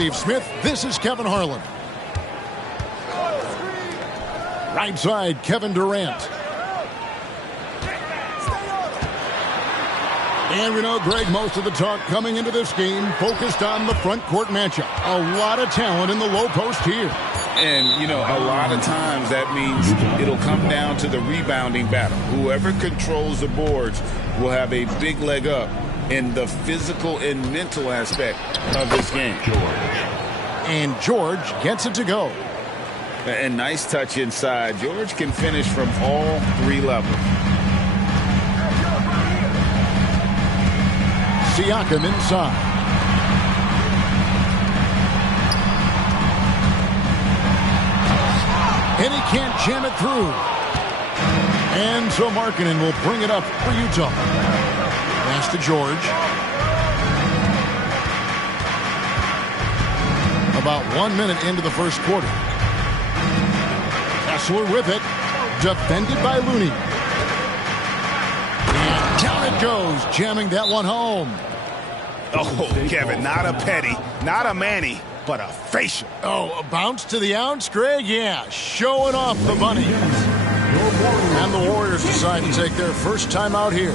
Steve Smith, this is Kevin Harlan. Right side, Kevin Durant. And we know, Greg, most of the talk coming into this game focused on the front court matchup. A lot of talent in the low post here. And, you know, a lot of times that means it'll come down to the rebounding battle. Whoever controls the boards will have a big leg up in the physical and mental aspect of this game. And George gets it to go. And nice touch inside. George can finish from all three levels. Siakam inside. And he can't jam it through. And so Markkanen will bring it up for Utah. Pass to George. About 1 minute into the first quarter. Kessler with it. Defended by Looney. And down it goes. Jamming that one home. Oh, Kevin, not a petty, not a Manny, but a facial. Oh, a bounce to the ounce, Greg? Yeah, showing off the bunny. And the Warriors decide to take their first time out here.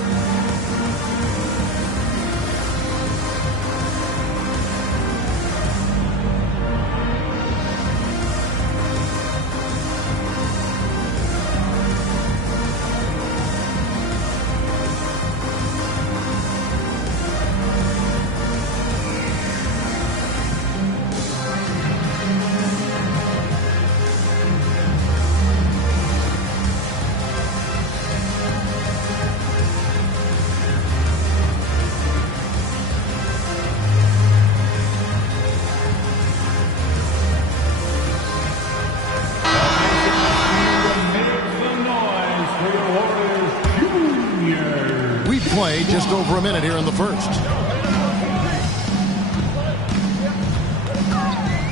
Just over a minute here in the first.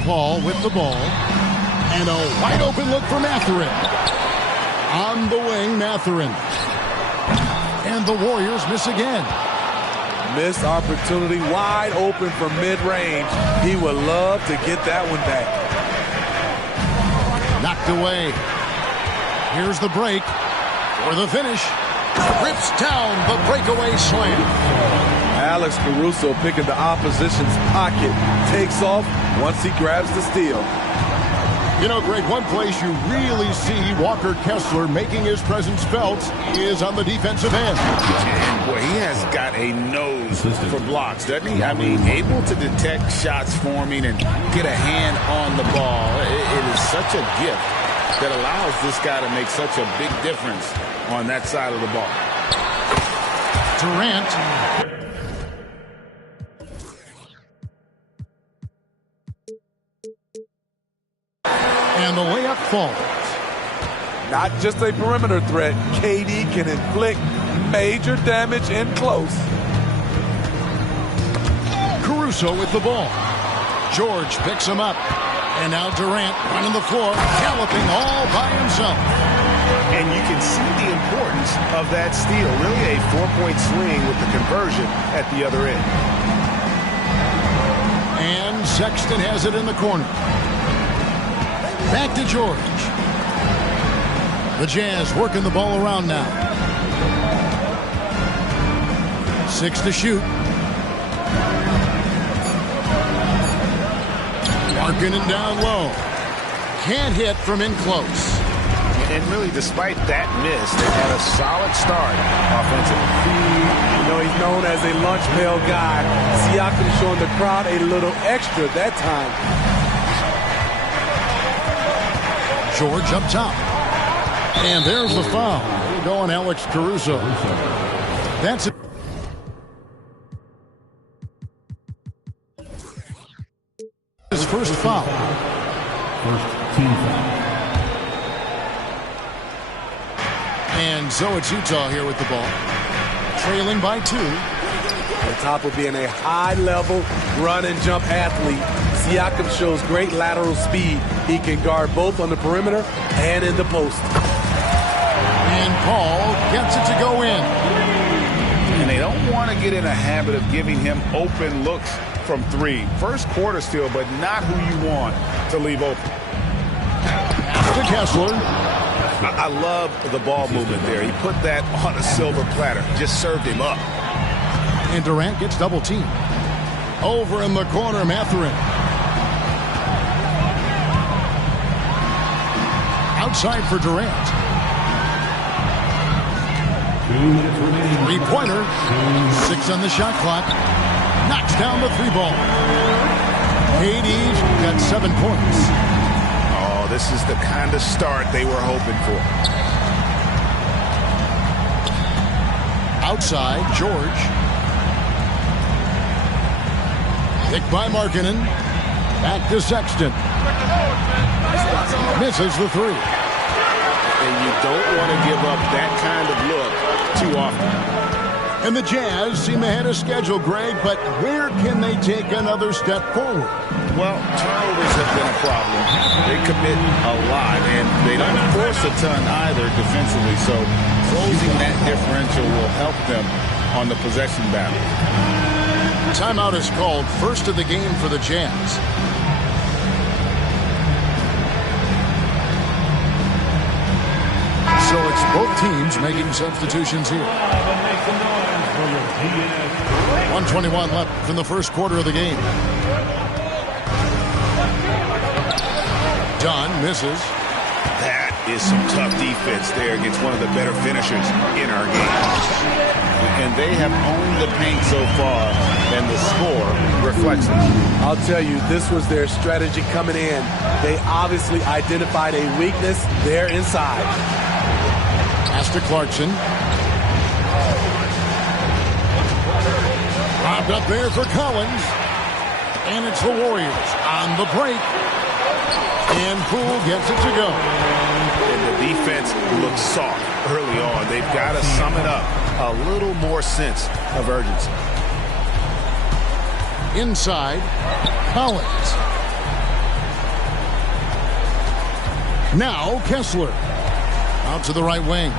Paul with the ball. And a wide open look for Mathurin. On the wing, Mathurin. And the Warriors miss again. Missed opportunity, wide open from mid-range. He would love to get that one back. Knocked away. Here's the break for the finish. Rips down the breakaway slam. Alex Caruso picking the opposition's pocket. Takes off once he grabs the steal. You know, Greg, one place you really see Walker Kessler making his presence felt is on the defensive end. And boy, he has got a nose for blocks, doesn't he? I mean, able to detect shots forming and get a hand on the ball. It is such a gift that allows this guy to make such a big difference on that side of the ball. Durant. And the layup falls. Not just a perimeter threat. KD can inflict major damage in close. Caruso with the ball. George picks him up. And now Durant running the floor, galloping all by himself. And you can see the importance of that steal. Really a 4-point swing with the conversion at the other end. And Sexton has it in the corner. Back to George. The Jazz working the ball around now. 6 to shoot. Markkanen down low. Can't hit from in close. And really, despite that miss, they had a solid start offensively. You know, he's known as a lunch pail guy. Siakam showing the crowd a little extra that time. George up top. And there's the foul. Going Alex Caruso. That's it. His first foul. First team foul. And so it's Utah here with the ball. Trailing by 2. On top of being a high-level run-and-jump athlete, Siakam shows great lateral speed. He can guard both on the perimeter and in the post. And Paul gets it to go in. And they don't want to get in a habit of giving him open looks from 3. First quarter still, but not who you want to leave open. To Kessler. I love the ball movement there. He put that on a silver platter. Just served him up. And Durant gets double teamed. Over in the corner, Mathurin. Outside for Durant. 2 minutes remaining. Three-pointer. 6 on the shot clock. Knocks down the 3-ball. KD's got 7 points. Oh, this is the kind of start they were hoping for. Outside, George. Picked by Markkanen. Back to Sexton. Misses the 3. And you don't want to give up that kind of look too often. And the Jazz seem ahead of schedule, Greg, but where can they take another step forward? Well, turnovers have been a problem. They commit a lot, and they don't force a ton either defensively, so closing that differential will help them on the possession battle. Timeout is called, first of the game for the Jazz. So it's both teams making substitutions here. 1:21 left in the first quarter of the game. Dunn misses. That is some tough defense there against one of the better finishers in our game. And they have owned the paint so far, and the score reflects it. I'll tell you, this was their strategy coming in. They obviously identified a weakness there inside. Pass to Clarkson. Robbed up there for Collins. And it's the Warriors on the break. And Poole gets it to go. And the defense looks soft early on. They've got to sum it up. A little more sense of urgency. Inside, Collins. Now Kessler. Out to the right wing.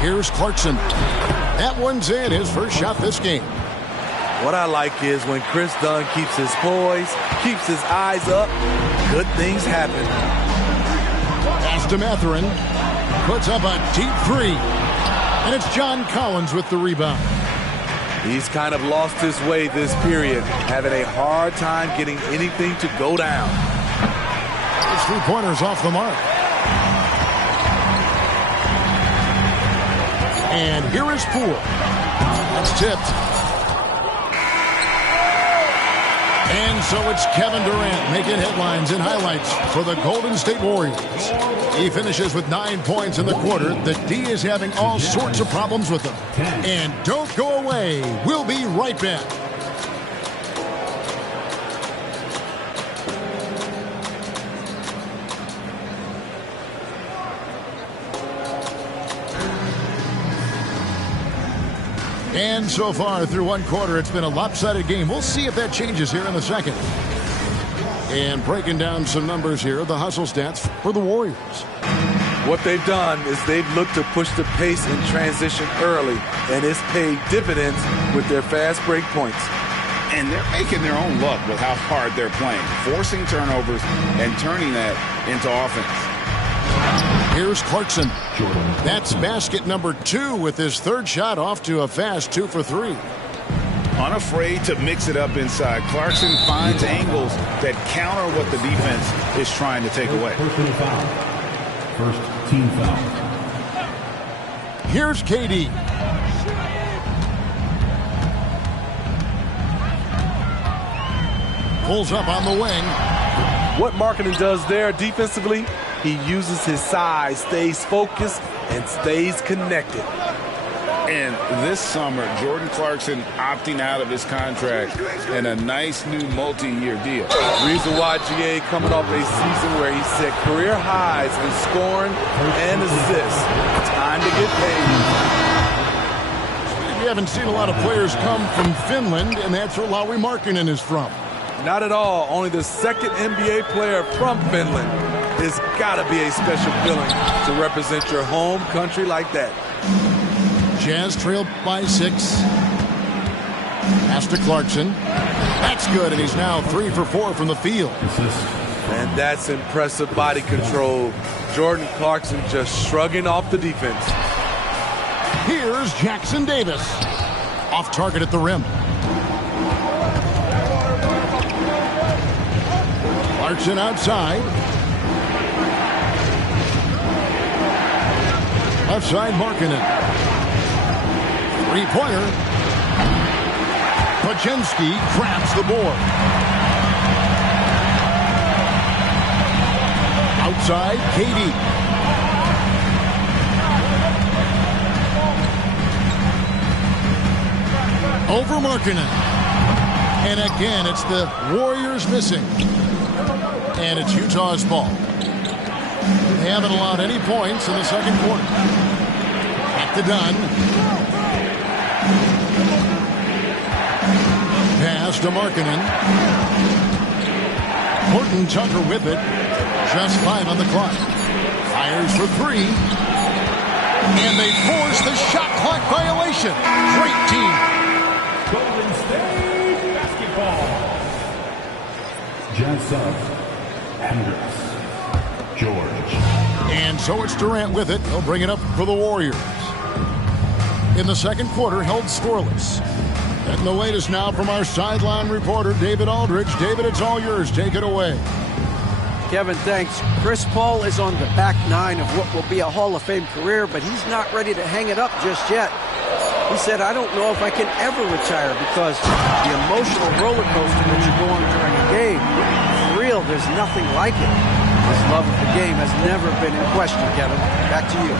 Here's Clarkson. That one's in, his first shot this game. What I like is when Chris Dunn keeps his poise, keeps his eyes up, good things happen. Pass to Mathurin. Puts up a deep 3. And it's John Collins with the rebound. He's kind of lost his way this period, having a hard time getting anything to go down. His 3-pointers off the mark. And here is Poole. That's tipped. And so it's Kevin Durant making headlines and highlights for the Golden State Warriors. He finishes with 9 points in the quarter. The D is having all sorts of problems with them. And don't go away. We'll be right back. And so far through one quarter, it's been a lopsided game. We'll see if that changes here in the second. And breaking down some numbers here, the hustle stats for the Warriors. What they've done is they've looked to push the pace in transition early, and it's paid dividends with their fast break points. And they're making their own luck with how hard they're playing, forcing turnovers and turning that into offense. Here's Clarkson. That's basket number 2 with his third shot off to a fast 2 for 3. Unafraid to mix it up inside. Clarkson finds angles that counter what the defense is trying to take away. First team foul. Here's KD. Pulls up on the wing. What Markkanen does there defensively, he uses his size, stays focused, and stays connected. And this summer, Jordan Clarkson opting out of his contract and a nice new multi-year deal. Reason why GA coming off a season where he set career highs in scoring and assists. Time to get paid. We haven't seen a lot of players come from Finland, and that's where Lauri Markkanen is from. Not at all. Only the second NBA player from Finland. It's got to be a special feeling to represent your home country like that. Jazz trailed by 6. Pass to Clarkson. That's good, and he's now 3 for 4 from the field. And that's impressive body control. Jordan Clarkson just shrugging off the defense. Here's Jackson Davis. Off target at the rim. Clarkson outside. Left side, Markkanen. Three-pointer. Paczynski grabs the board. Outside, KD. Over Markkanen. And again, it's the Warriors missing. And it's Utah's ball. They haven't allowed any points in the second quarter. Back to Dunn. Pass to Markkanen. Horton Tucker with it. Just 5 on the clock. Fires for 3. And they force the shot clock violation. Great team. Golden State basketball. Jazz subs. Hendricks. George. And so it's Durant with it. He'll bring it up for the Warriors. In the second quarter, held scoreless. And the latest now from our sideline reporter, David Aldridge. David, it's all yours. Take it away. Kevin, thanks. Chris Paul is on the back 9 of what will be a Hall of Fame career, but he's not ready to hang it up just yet. He said, I don't know if I can ever retire because the emotional roller coaster that you go on during a game, for real, there's nothing like it. His love of the game has never been in question, Kevin. Back to you.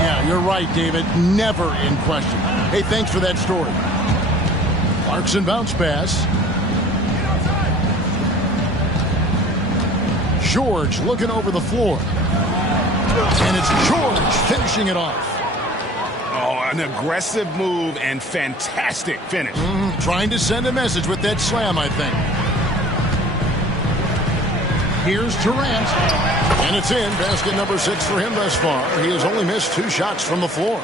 Yeah, you're right, David. Never in question. Hey, thanks for that story. Clarkson bounce pass. George looking over the floor. And it's George finishing it off. Oh, an aggressive move and fantastic finish. Trying to send a message with that slam, I think. Here's Durant. And it's in. Basket number 6 for him thus far. He has only missed 2 shots from the floor.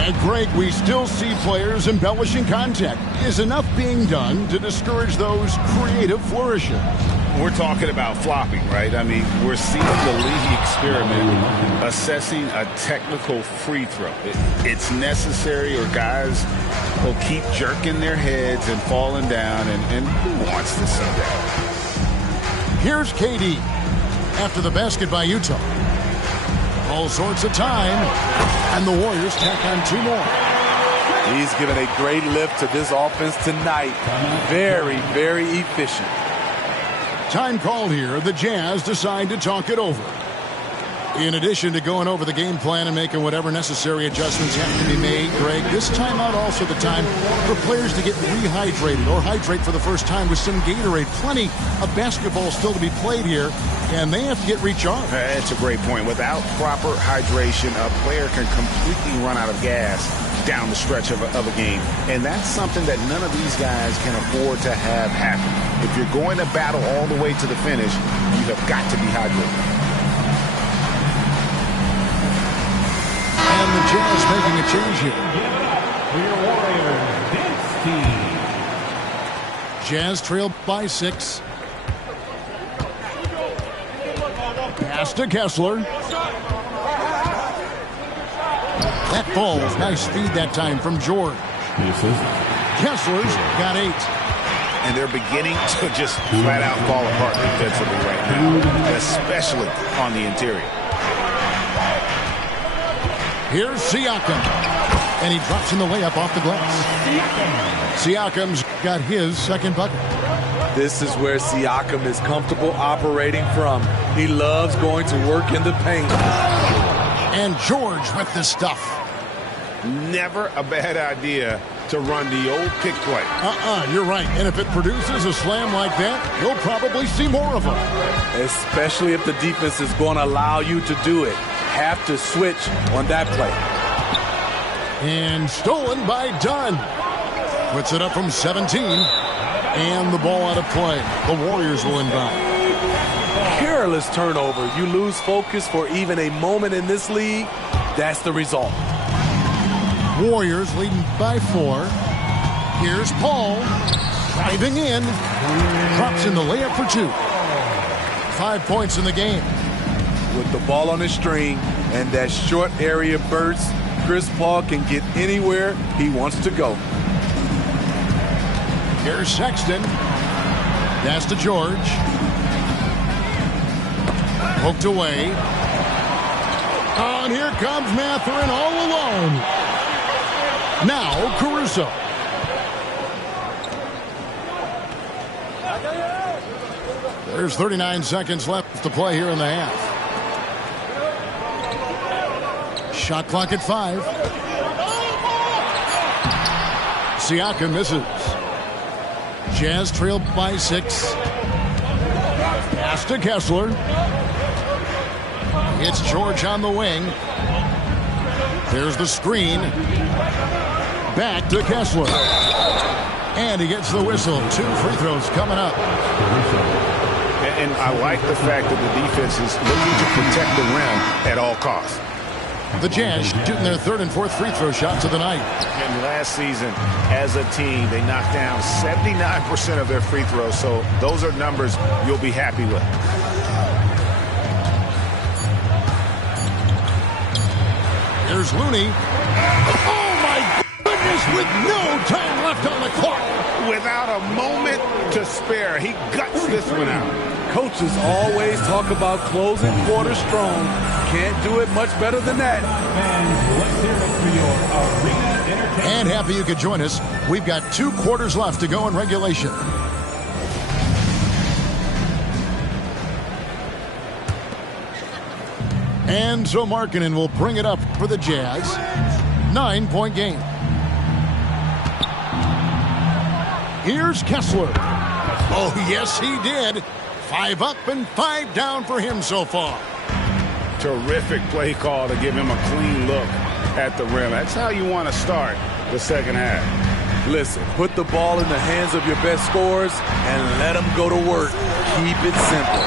And Greg, we still see players embellishing contact. Is enough being done to discourage those creative flourishes? We're talking about flopping, right? I mean, we're seeing the league experiment assessing a technical free throw. It's necessary or guys will keep jerking their heads and falling down, and who wants to see that? Here's KD after the basket by Utah. All sorts of time, and the Warriors tack on 2 more. He's given a great lift to this offense tonight. Very, very efficient. Time called here. The Jazz decide to talk it over. In addition to going over the game plan and making whatever necessary adjustments have to be made, Greg, this timeout also the time for players to get rehydrated or hydrate for the first time with some Gatorade. Plenty of basketball still to be played here, and they have to get recharged. That's a great point. Without proper hydration, a player can completely run out of gas down the stretch of a game. And that's something that none of these guys can afford to have happen. If you're going to battle all the way to the finish, you have got to be hydrated. And the Jazz making a change here. For your Warriors, dance team. Jazz trail by 6. Pass to Kessler. That falls. Nice speed that time from George. Kessler's got 8. And they're beginning to just flat out fall apart defensively right now, especially on the interior. Here's Siakam. And he drops in the layup off the glass. Siakam's got his second bucket. This is where Siakam is comfortable operating from. He loves going to work in the paint. And George with the stuff. Never a bad idea to run the old pick play. You're right. And if it produces a slam like that, you'll probably see more of them. Especially if the defense is going to allow you to do it. Have to switch on that play. And stolen by Dunn. Puts it up from 17. And the ball out of play. The Warriors will inbound. Careless turnover. You lose focus for even a moment in this league. That's the result. Warriors leading by 4. Here's Paul. Driving in. Drops in the layup for 2. 5 points in the game. With the ball on his string and that short area burst, Chris Paul can get anywhere he wants to go. Here's Sexton. Pass to George. Poked away. Oh, and here comes Mathurin all alone. Now Caruso. There's 39 seconds left to play here in the half. Shot clock at 5. Siakam misses. Jazz trailed by 6. Pass to Kessler. It's George on the wing. There's the screen. Back to Kessler. And he gets the whistle. 2 free throws coming up. And I like the fact that the defense is looking to protect the rim at all costs. The Jazz shooting their 3rd and 4th free throw shots of the night. And last season, as a team, they knocked down 79% of their free throws. So those are numbers you'll be happy with. Here's Looney. Oh, my goodness, with no time left on the clock. Without a moment to spare, he guts this one out. Coaches always talk about closing quarters strong. Can't do it much better than that. And happy you could join us. We've got 2 quarters left to go in regulation. And so Markkanen will bring it up for the Jazz. 9-point game. Here's Kessler. Oh, yes, he did. 5 up and 5 down for him so far. Terrific play call to give him a clean look at the rim. That's how you want to start the second half. Listen, put the ball in the hands of your best scorers and let them go to work. Keep it simple.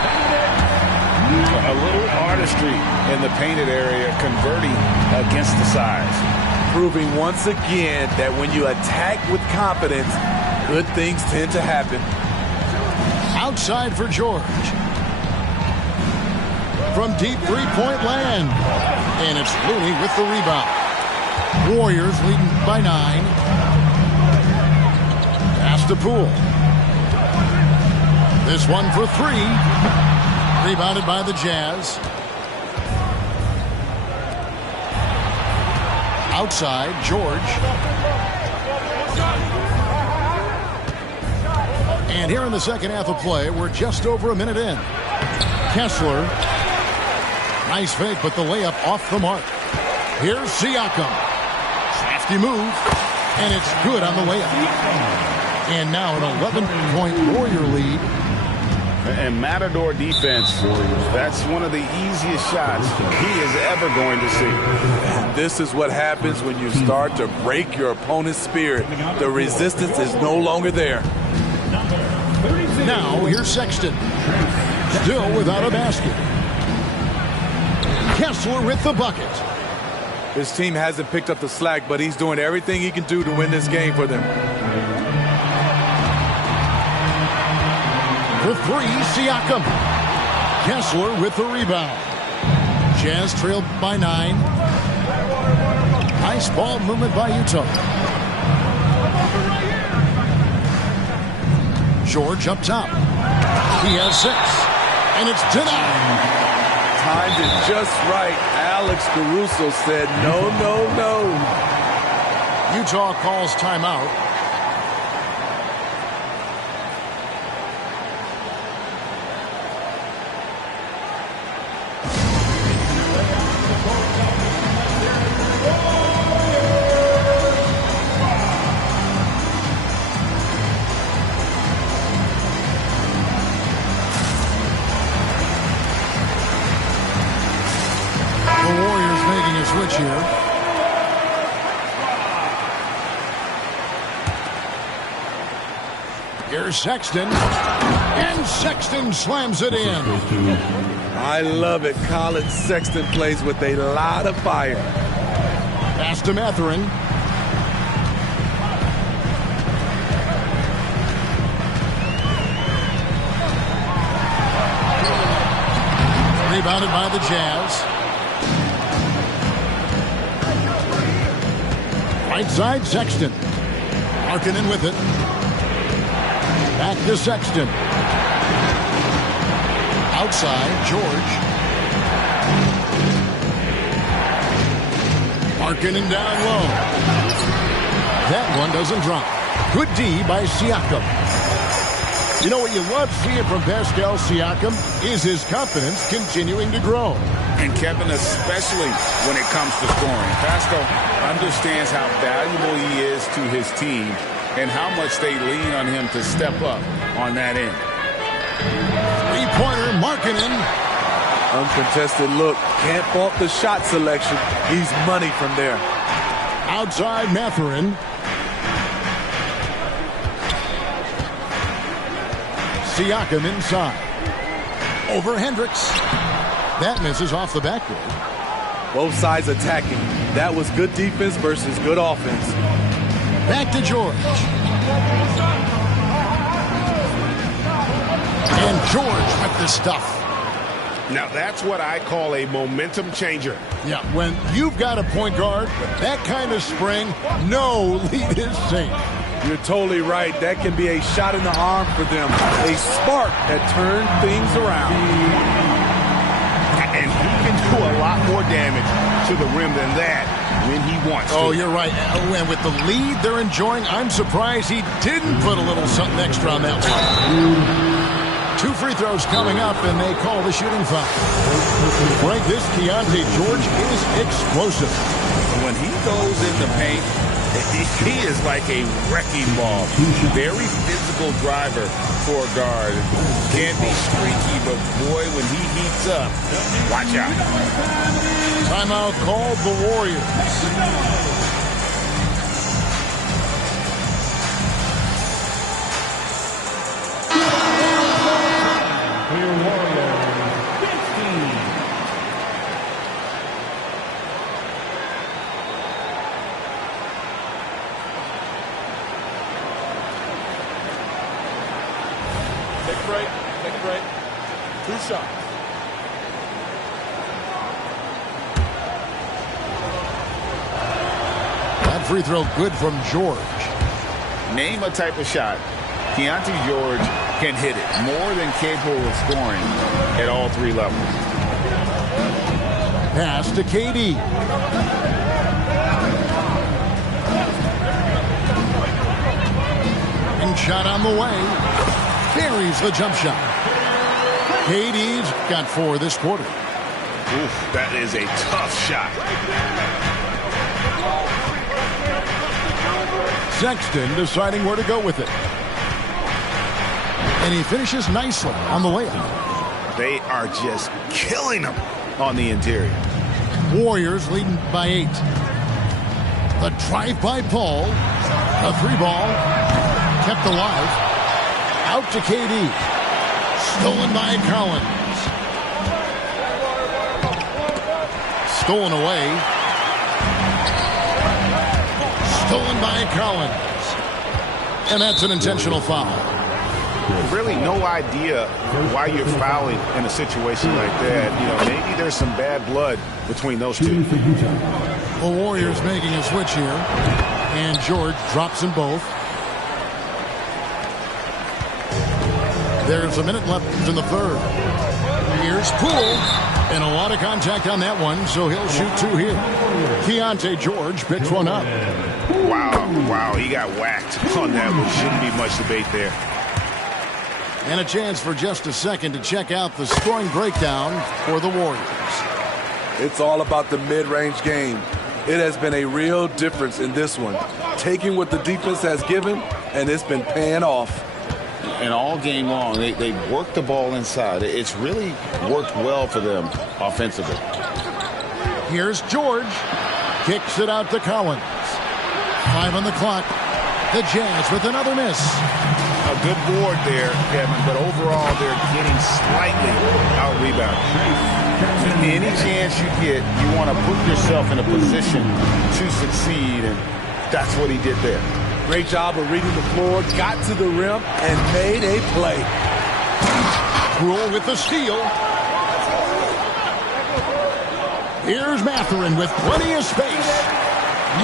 A little artistry in the painted area, converting against the size. Proving once again that when you attack with confidence, good things tend to happen. Outside for George. From deep three-point land. And it's Looney with the rebound. Warriors leading by 9. Pass to Poole. This one for 3. Rebounded by the Jazz. Outside, George. And here in the second half of play, we're just over a minute in. Kessler. Nice fake, but the layup off the mark. Here's Siakam. Crafty move. And it's good on the layup. And now an 11-point Warrior lead. And Matador defense, that's one of the easiest shots he is ever going to see. And this is what happens when you start to break your opponent's spirit. The resistance is no longer there. Now here's Sexton. Still without a basket. Kessler with the bucket. His team hasn't picked up the slack, but he's doing everything he can do to win this game for them. For 3, Siakam. Kessler with the rebound. Jazz trailed by 9. Nice ball movement by Utah. George up top. He has 6. And it's denied. Timed it just right. Alex Caruso said no, no, no. Utah calls timeout. Switch here. Here's Sexton. And Sexton slams it in. I love it. Colin Sexton plays with a lot of fire. Pass to Mathurin. Rebounded by the Jazz. Right side, Sexton. Markkanen with it. Back to Sexton. Outside, George. Markkanen down low. That one doesn't drop. Good D by Siakam. You know what you love seeing from Pascal Siakam is his confidence continuing to grow. And Kevin, especially when it comes to scoring. Pascal understands how valuable he is to his team and how much they lean on him to step up on that end. Three-pointer, Markkanen. Uncontested look. Can't fault the shot selection. He's money from there. Outside, Mathurin. Siakam inside. Over Hendricks. That misses off the backboard. Both sides attacking. That was good defense versus good offense. Back to George. And George with the stuff. Now that's what I call a momentum changer. Yeah, when you've got a point guard with that kind of spring, no lead is safe. You're totally right. That can be a shot in the arm for them. A spark that turned things around. And he can do a lot more damage to the rim than that when he wants to. Oh, you're right. And with the lead they're enjoying, I'm surprised he didn't put a little something extra on that one. 2 free throws coming up, and they call the shooting foul. Frank, this Keontae George is explosive. When he goes in the paint, he is like a wrecking ball. Very physical driver for a guard. Can be streaky, but boy, when he heats up, watch out. Timeout called the Warriors. Take a break. 2 shots. That free throw good from George. Name a type of shot Keontae George can hit it. More than capable of scoring at all 3 levels. Pass to KD. And shot on the way. Buries the jump shot. KD's got 4 this quarter. Oof, that is a tough shot. Sexton deciding where to go with it. And he finishes nicely on the layup. They are just killing him on the interior. Warriors leading by 8. The drive by Paul. A 3-ball. Kept alive. Out to KD. Stolen by Collins. Stolen away. Stolen by Collins. And that's an intentional foul. Really no idea why you're fouling in a situation like that. You know, maybe there's some bad blood between those two. The Warriors making a switch here. And George drops them both. There's a minute left in the third. Here's Poole. And a lot of contact on that one, so he'll shoot 2 here. Keontae George picks one up. Wow, he got whacked on that one. Shouldn't be much debate there. And a chance for just a second to check out the scoring breakdown for the Warriors. It's all about the mid-range game. It has been a real difference in this one. Taking what the defense has given, and it's been paying off. And all game long, they worked the ball inside. It's really worked well for them offensively. Here's George. Kicks it out to Collins. 5 on the clock. The Jazz with another miss. A good board there, Kevin, but overall they're getting slightly out-rebounded. Any chance you get, you want to put yourself in a position to succeed, and that's what he did there. Great job of reading the floor, got to the rim, and made a play. Rule with the steal. Here's Mathurin with plenty of space.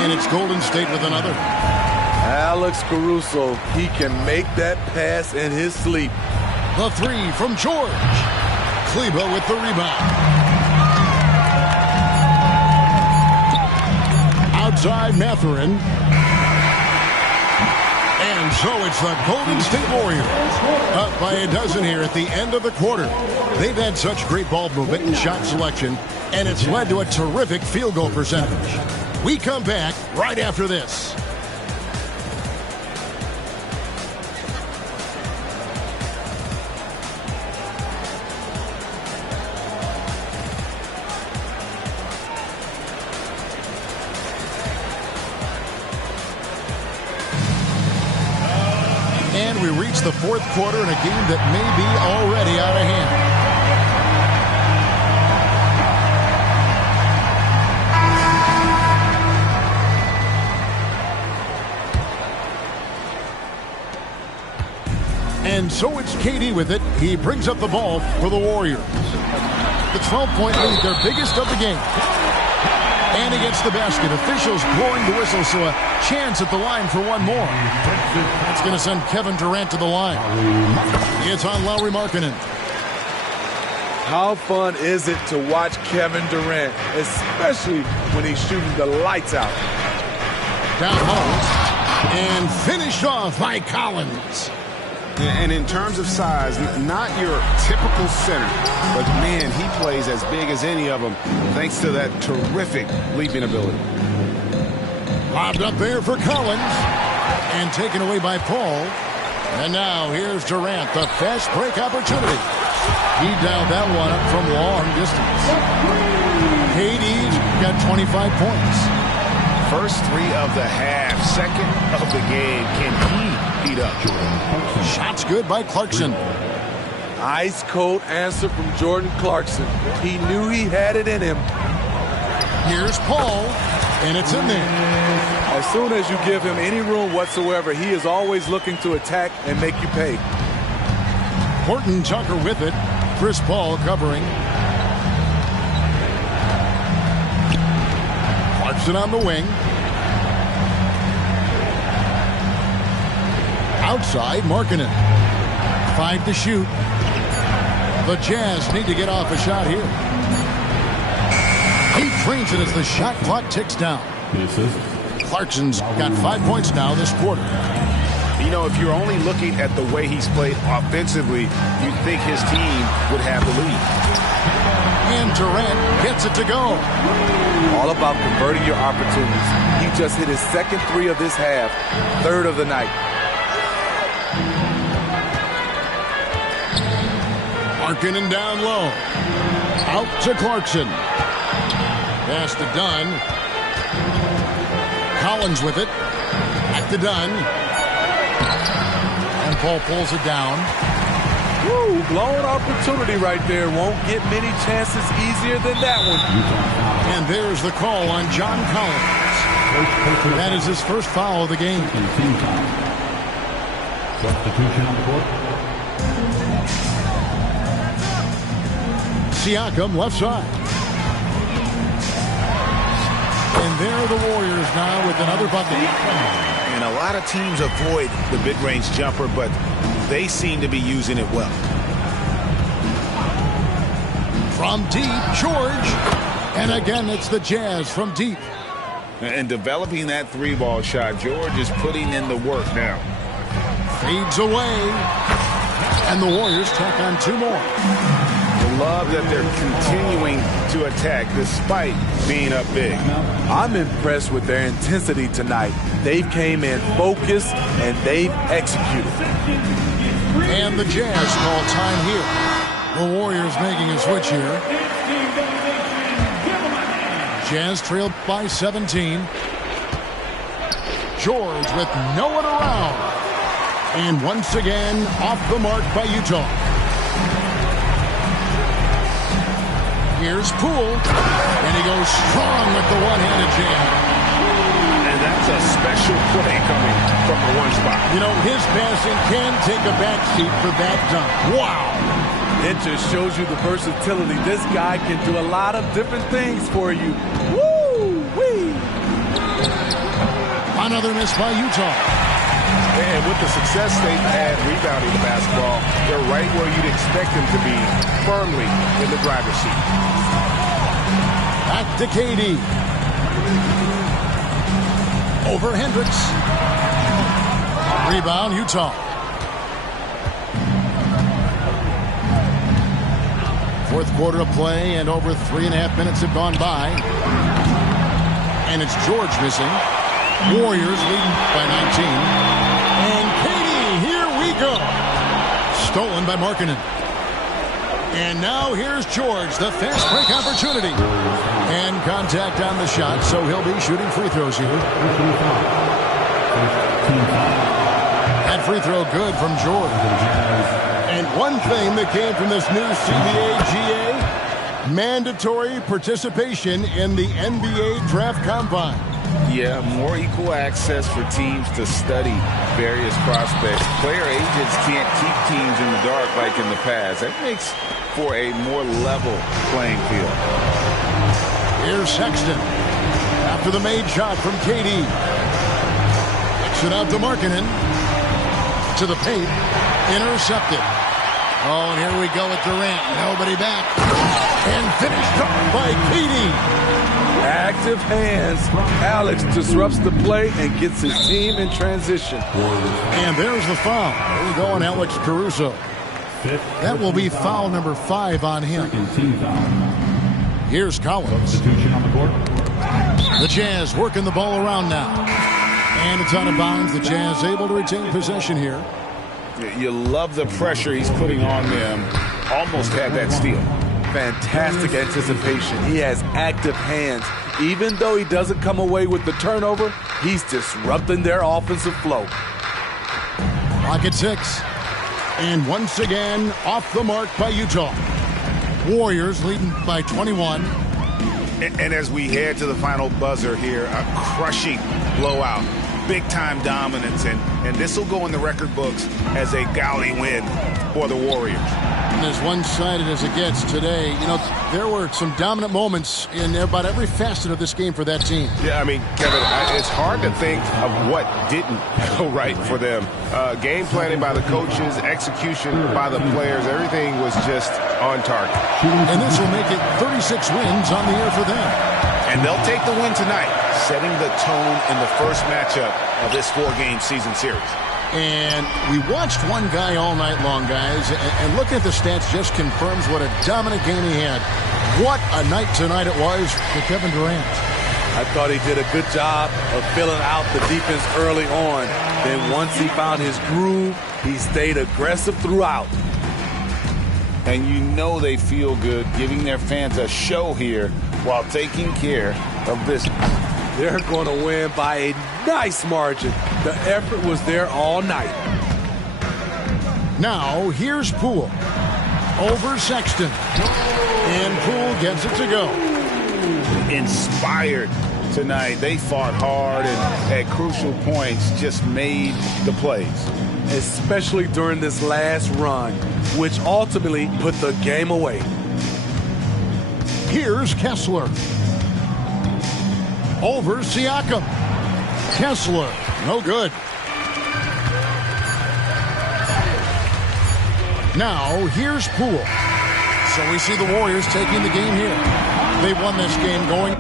And it's Golden State with another. Alex Caruso, he can make that pass in his sleep. The three from George. Kleba with the rebound. Outside Mathurin. And so it's the Golden State Warriors up by a dozen here at the end of the quarter. They've had such great ball movement and shot selection, and it's led to a terrific field goal percentage. We come back right after this. And we reach the fourth quarter in a game that may be already out of hand. And so it's KD with it. He brings up the ball for the Warriors. The 12-point lead, their biggest of the game. And he gets the basket. Officials blowing the whistle, so a chance at the line for one more. That's going to send Kevin Durant to the line. It's on Lauri Markkanen. How fun is it to watch Kevin Durant, especially when he's shooting the lights out? Down low. And finished off by Collins. And in terms of size, not your typical center, but man, he plays as big as any of them thanks to that terrific leaping ability. Lobbed up there for Collins and taken away by Paul. And now here's Durant, the fast break opportunity. He dialed that one up from long distance. KD's got 25 points. First three of the half, second of the game. Can he heat up? Shots good by Clarkson. Ice cold answer from Jordan Clarkson. He knew he had it in him. Here's Paul, and it's in there. As soon as you give him any room whatsoever, he is always looking to attack and make you pay. Horton Tucker with it. Chris Paul covering. Clarkson on the wing. Outside, Markkanen. 5 to shoot. The Jazz need to get off a shot here. He trains it as the shot clock ticks down. Clarkson's got 5 points now this quarter. You know, if you're only looking at the way he's played offensively, you'd think his team would have the lead. And Durant gets it to go. All about converting your opportunities. He just hit his second three of this half, third of the night. Markkanen down low. Out to Clarkson. Pass to Dunn. Collins with it. Back to Dunn. And Paul pulls it down. Woo, blown opportunity right there. Won't get many chances easier than that one. And there's the call on John Collins. That is his first foul of the game. Substitution on the court. Siakam left side. And there are the Warriors now with another bucket. And a lot of teams avoid the mid-range jumper, but they seem to be using it well. From deep, George. And again, it's the Jazz from deep. And developing that three-ball shot, George is putting in the work now. Fades away. And the Warriors tack on 2 more. Love that they're continuing to attack despite being up big. I'm impressed with their intensity tonight. They came in focused and they've executed. And the Jazz call time here. The Warriors making a switch here. Jazz trailed by 17. George with no one around. And once again off the mark by Utah. Here's Poole, and he goes strong with the one-handed jam. And that's a special play coming from the one spot. You know, his passing can take a backseat for that dunk. Wow. It just shows you the versatility. This guy can do a lot of different things for you. Woo-wee! Another miss by Utah. And with the success they've had rebounding the basketball, they're right where you'd expect them to be, firmly in the driver's seat. Back to KD. Over Hendricks. Rebound, Utah. Fourth quarter of play, and over 3.5 minutes have gone by. And it's George missing. Warriors leading by 19. And KD, here we go. Stolen by Markkanen. And now here's George, the fast break opportunity. And contact on the shot, so he'll be shooting free throws here. That free throw good from George. And one thing that came from this new CBA GA, mandatory participation in the NBA Draft Combine. Yeah, more equal access for teams to study various prospects. Player agents can't keep teams in the dark like in the past. That makes for a more level playing field. Here's Sexton. After the made shot from KD. Kicks it out to Markkanen. To the paint. Intercepted. Oh, and here we go with Durant. Nobody back. And finished off by KD. Active hands. Alex disrupts the play and gets his team in transition. And there's the foul. There we go on Alex Caruso. That will be foul number 5 on him. Here's Collins. The Jazz working the ball around now. And it's out of bounds. The Jazz able to retain possession here. You love the pressure he's putting on them. Almost had that steal. Fantastic anticipation. He has active hands. Even though he doesn't come away with the turnover, he's disrupting their offensive flow. Clock at 6. And once again, off the mark by Utah. Warriors leading by 21. And as we head to the final buzzer here, a crushing blowout. Big-time dominance, and this will go in the record books as a gaudy win for the Warriors. And as one-sided as it gets today, you know, there were some dominant moments in about every facet of this game for that team. Yeah, I mean, Kevin, it's hard to think of what didn't go right for them. Game planning by the coaches, execution by the players, everything was just on target. And this will make it 36 wins on the year for them. And they'll take the win tonight, setting the tone in the first matchup of this 4-game season series. And we watched one guy all night long, guys, and looking at the stats just confirms what a dominant game he had. What a night tonight it was for Kevin Durant. I thought he did a good job of filling out the defense early on. Then once he found his groove, he stayed aggressive throughout. And you know they feel good giving their fans a show here while taking care of business. They're going to win by a nice margin. The effort was there all night. Now, here's Poole. Over Sexton. And Poole gets it to go. Inspired tonight. They fought hard and at crucial points just made the plays. Especially during this last run, which ultimately put the game away. Here's Kessler. Over Siakam. Kessler, no good. Now, here's Poole. So we see the Warriors taking the game here. They won this game going